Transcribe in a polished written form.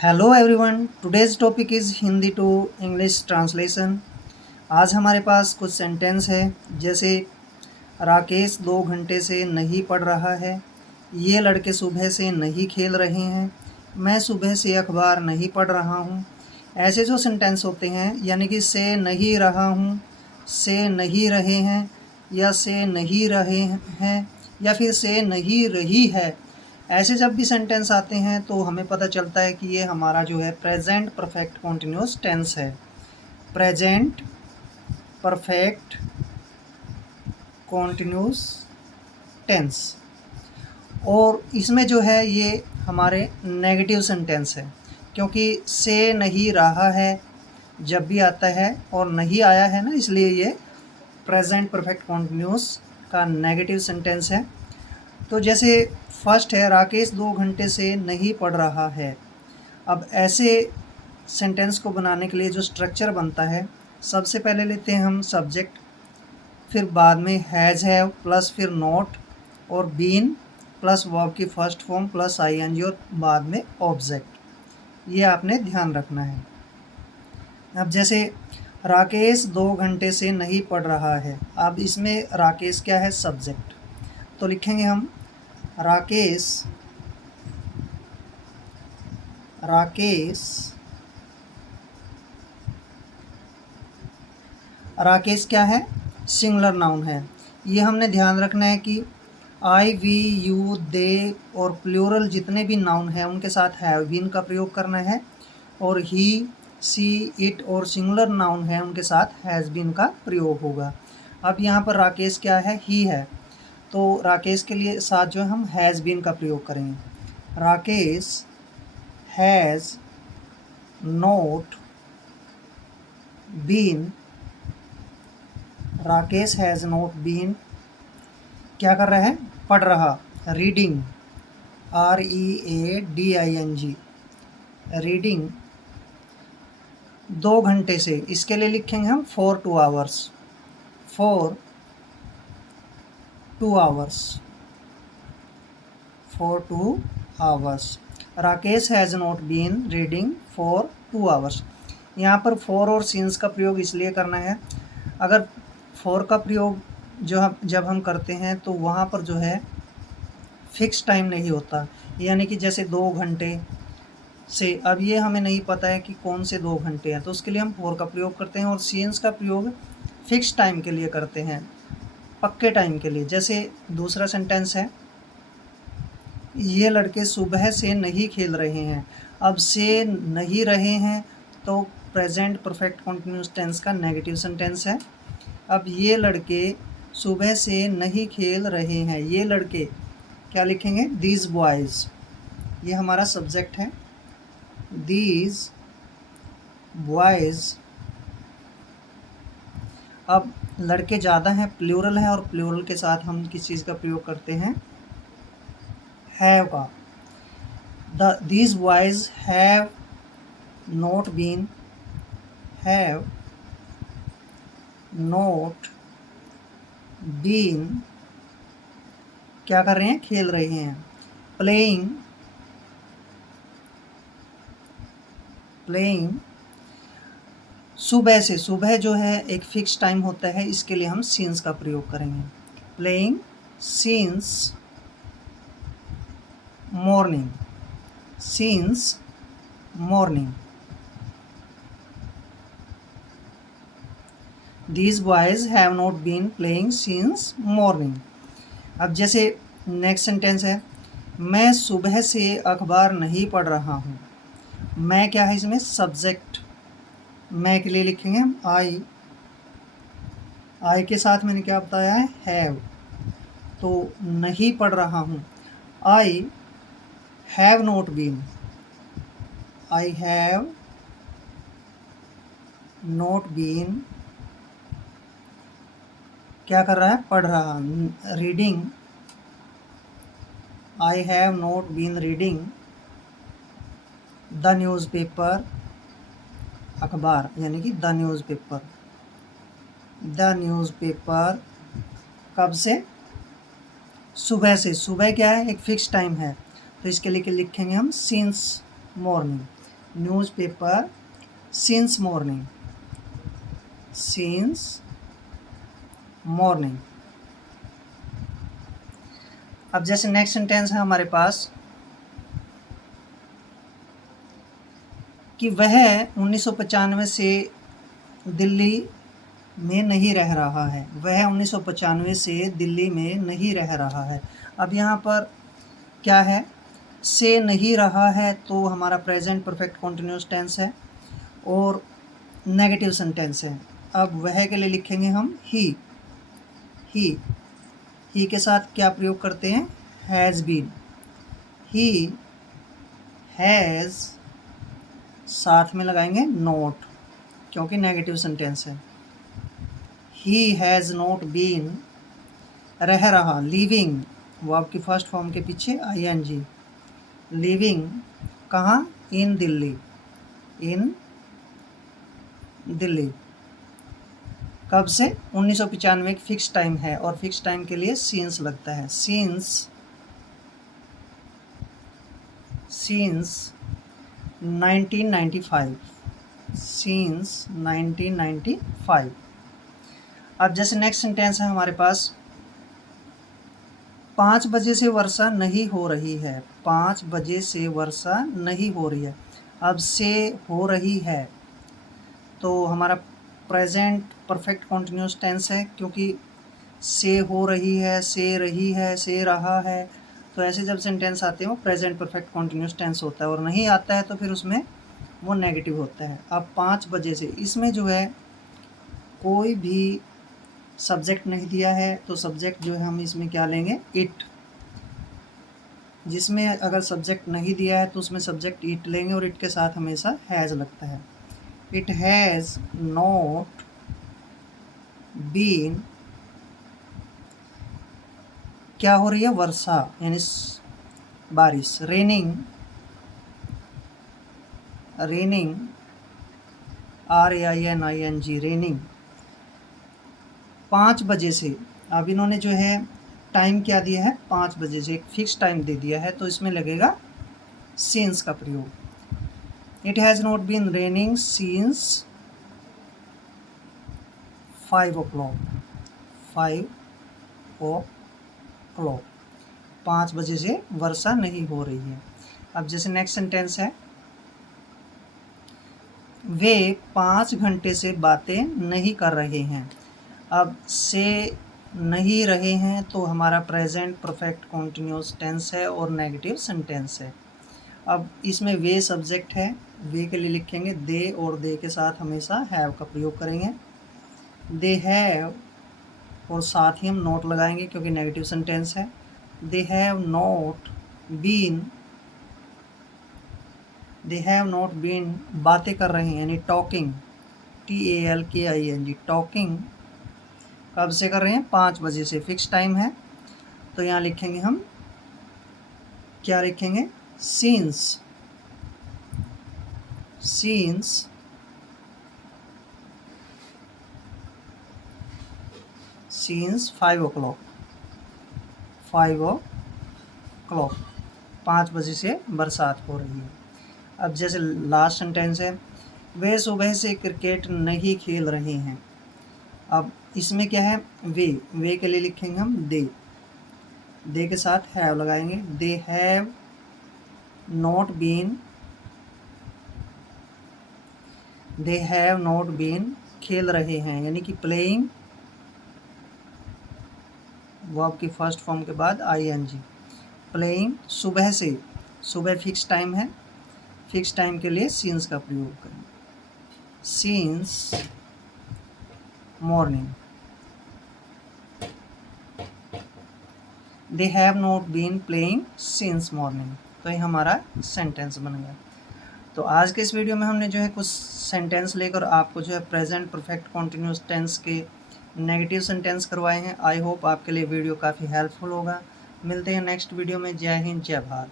Hello everyone, today's topic is Hindi to English translation. आज हमारे पास कुछ सेंटेंस है, जैसे राकेश 2 घंटे से नहीं पढ़ रहा है, ये लड़के सुबह से नहीं खेल रहे हैं, मैं सुबह से अखबार नहीं पढ़ रहा हूँ। ऐसे जो सेंटेंस होते हैं, यानी कि से नहीं रहा हूँ, से नहीं रहे हैं, या से नहीं रहे हैं, या फिर से नहीं रही है, ऐसे जब भी सेंटेंस आते हैं तो हमें पता चलता है कि ये हमारा जो है प्रेजेंट परफेक्ट कॉन्टिन्यूस टेंस है। Present perfect continuous tense. और इसमें जो है ये हमारे नेगेटिव सेंटेंस है, क्योंकि से नहीं रहा है जब भी आता है और नहीं आया है ना, इसलिए ये प्रेजेंट परफेक्ट कॉन्टिन्यूस का नेगेटिव सेंटेंस है। तो जैसे फर्स्ट है, राकेश 2 घंटे से नहीं पढ़ रहा है। अब ऐसे सेंटेंस को बनाने के लिए जो स्ट्रक्चर बनता है, सबसे पहले लेते हैं हम सब्जेक्ट, फिर बाद में हैज़ हैव प्लस फिर नॉट और बीन प्लस वर्ब की फर्स्ट फॉर्म प्लस आईएनजी और बाद में ऑब्जेक्ट। ये आपने ध्यान रखना है। अब जैसे राकेश 2 घंटे से नहीं पढ़ रहा है, अब इसमें राकेश क्या है? सब्जेक्ट। तो लिखेंगे हम राकेश राकेश राकेश क्या है? सिंगुलर नाउन है। ये हमने ध्यान रखना है कि आई, वी, यू, दे और प्लूरल जितने भी नाउन हैं उनके साथ हैव बीन का प्रयोग करना है, और ही, सी, इट और सिंगुलर नाउन है उनके साथ हैज़ बीन का प्रयोग होगा। अब यहाँ पर राकेश क्या है? ही है, तो राकेश के लिए साथ जो है हम हैज़ बीन का प्रयोग करेंगे। Rakesh has not been, Rakesh has not been क्या कर रहा है? पढ़ रहा। रीडिंग, READING, रीडिंग 2 घंटे से, इसके लिए लिखेंगे हम for 2 hours, for 2 hours, for 2 hours. Rakesh has not been reading for 2 hours. यहाँ पर फॉर और सिंस का प्रयोग इसलिए करना है, अगर फॉर का प्रयोग जब हम करते हैं तो वहाँ पर जो है फिक्स टाइम नहीं होता, यानी कि जैसे 2 घंटे से, अब ये हमें नहीं पता है कि कौन से 2 घंटे हैं, तो उसके लिए हम फॉर का प्रयोग करते हैं। और सिंस का प्रयोग फिक्स टाइम के लिए करते हैं, पक्के टाइम के लिए। जैसे दूसरा सेंटेंस है, ये लड़के सुबह से नहीं खेल रहे हैं। अब से नहीं रहे हैं तो प्रेजेंट परफेक्ट कॉन्टिन्यूस टेंस का नेगेटिव सेंटेंस है। अब ये लड़के सुबह से नहीं खेल रहे हैं, ये लड़के क्या लिखेंगे? दीज बॉयज़, ये हमारा सब्जेक्ट है। These boys. अब लड़के ज़्यादा हैं, प्लूरल है, और प्लूरल के साथ हम किस चीज़ का प्रयोग करते हैं? हैव का। These boys have not been, have not been क्या कर रहे हैं? खेल रहे हैं। प्लेइंग, प्लेइंग सुबह से, सुबह जो है एक फिक्स टाइम होता है, इसके लिए हम सिंस का प्रयोग करेंगे। Playing since morning, since morning. These boys have not been playing since morning। अब जैसे नेक्स्ट सेंटेंस है, मैं सुबह से अखबार नहीं पढ़ रहा हूँ। मैं क्या है इसमें? सब्जेक्ट। मैं के लिए लिखेंगे हम आई, आई के साथ मैंने क्या बताया है? हैव। तो नहीं पढ़ रहा हूँ, I have not been, I have not been क्या कर रहा है? पढ़ रहा। Reading, I have not been reading the newspaper, अखबार यानी कि द न्यूज़पेपर। द न्यूज़पेपर कब से? सुबह से। सुबह क्या है? एक फिक्स टाइम है, तो इसके लिए लिखेंगे हम since morning. Newspaper since morning, since morning. अब जैसे नेक्स्ट सेंटेंस है हमारे पास कि वह 1995 से दिल्ली में नहीं रह रहा है, वह 1995 से दिल्ली में नहीं रह रहा है। अब यहाँ पर क्या है, से नहीं रहा है तो हमारा प्रेजेंट परफेक्ट कॉन्टिन्यूस टेंस है और नेगेटिव सेंटेंस है। अब वह के लिए लिखेंगे हम ही के साथ क्या प्रयोग करते हैं, हैज़ बीन। ही हैज़ साथ में लगाएंगे नॉट, क्योंकि नेगेटिव सेंटेंस है। ही हैज़ नॉट बीन, रह रहा, लिविंग, वर्ब की फर्स्ट फॉर्म के पीछे ing, लिविंग कहाँ, इन दिल्ली, इन दिल्ली। कब से, 1995 एक फिक्स टाइम है और फिक्स टाइम के लिए सीन्स लगता है, सीन्स 1995, सीन्स 1995। अब जैसे नेक्स्ट सेंटेंस है हमारे पास 5 बजे से वर्षा नहीं हो रही है, 5 बजे से वर्षा नहीं हो रही है। अब से हो रही है तो हमारा प्रेजेंट परफेक्ट कॉन्टिन्यूस टेंस है, क्योंकि से हो रही है, से रही है, से रहा है, तो ऐसे जब सेंटेंस आते हैं वो प्रेजेंट परफेक्ट कॉन्टिन्यूस टेंस होता है, और नहीं आता है तो फिर उसमें वो नेगेटिव होता है। अब 5 बजे से, इसमें जो है कोई भी सब्जेक्ट नहीं दिया है तो सब्जेक्ट जो है हम इसमें क्या लेंगे, इट। जिसमें अगर सब्जेक्ट नहीं दिया है तो उसमें सब्जेक्ट इट लेंगे और इट के साथ हमेशा हैज़ लगता है। इट हैज़ नॉट बीन, क्या हो रही है, वर्षा यानी बारिश, रेनिंग, रेनिंग RAINING, रेनिंग 5 बजे से। अब इन्होंने जो है टाइम क्या दिया है, 5 बजे से, एक फिक्स टाइम दे दिया है, तो इसमें लगेगा सिंस का प्रयोग। It has not been raining since 5 o'clock, 5 o'clock, 5 बजे से वर्षा नहीं हो रही है। अब जैसे नेक्स्ट सेंटेंस है, वे 5 घंटे से बातें नहीं कर रहे हैं। अब से नहीं रहे हैं तो हमारा प्रेजेंट परफेक्ट कॉन्टिन्यूस टेंस है और नेगेटिव सेंटेंस है। अब इसमें वे सब्जेक्ट है, वे के लिए लिखेंगे दे, और दे के साथ हमेशा हैव का प्रयोग करेंगे। दे हैव, और साथ ही हम नोट लगाएंगे क्योंकि नेगेटिव सेंटेंस है। They have not been, they have not been बातें कर रहे हैं, यानी टॉकिंग, TALKING, टॉकिंग कब से कर रहे हैं, 5 बजे से, फिक्स टाइम है। तो यहाँ लिखेंगे हम, क्या लिखेंगे, सीन्स, सीन्स 5 o'clock, 5 o'clock, 5 बजे से बरसात हो रही है। अब जैसे लास्ट सेंटेंस है, वे सुबह से क्रिकेट नहीं खेल रहे हैं। अब इसमें क्या है, वे के लिए लिखेंगे हम दे, दे के साथ हैव लगाएंगे। They have not been, they have not been खेल रहे हैं, यानी कि प्लेइंग, वर्ब की फर्स्ट फॉर्म के बाद ING, प्लेइंग सुबह से, सुबह फिक्स टाइम है, फिक्स टाइम के लिए सीन्स का प्रयोग करें, since morning. They have not been playing since morning. तो ये हमारा सेंटेंस बन गया। तो आज के इस वीडियो में हमने जो है कुछ सेंटेंस लेकर आपको जो है प्रेजेंट परफेक्ट कॉन्टिन्यूस टेंस के नेगेटिव सेंटेंस करवाए हैं। आई होप आपके लिए वीडियो काफ़ी हेल्पफुल होगा। मिलते हैं नेक्स्ट वीडियो में। जय हिंद, जय भारत।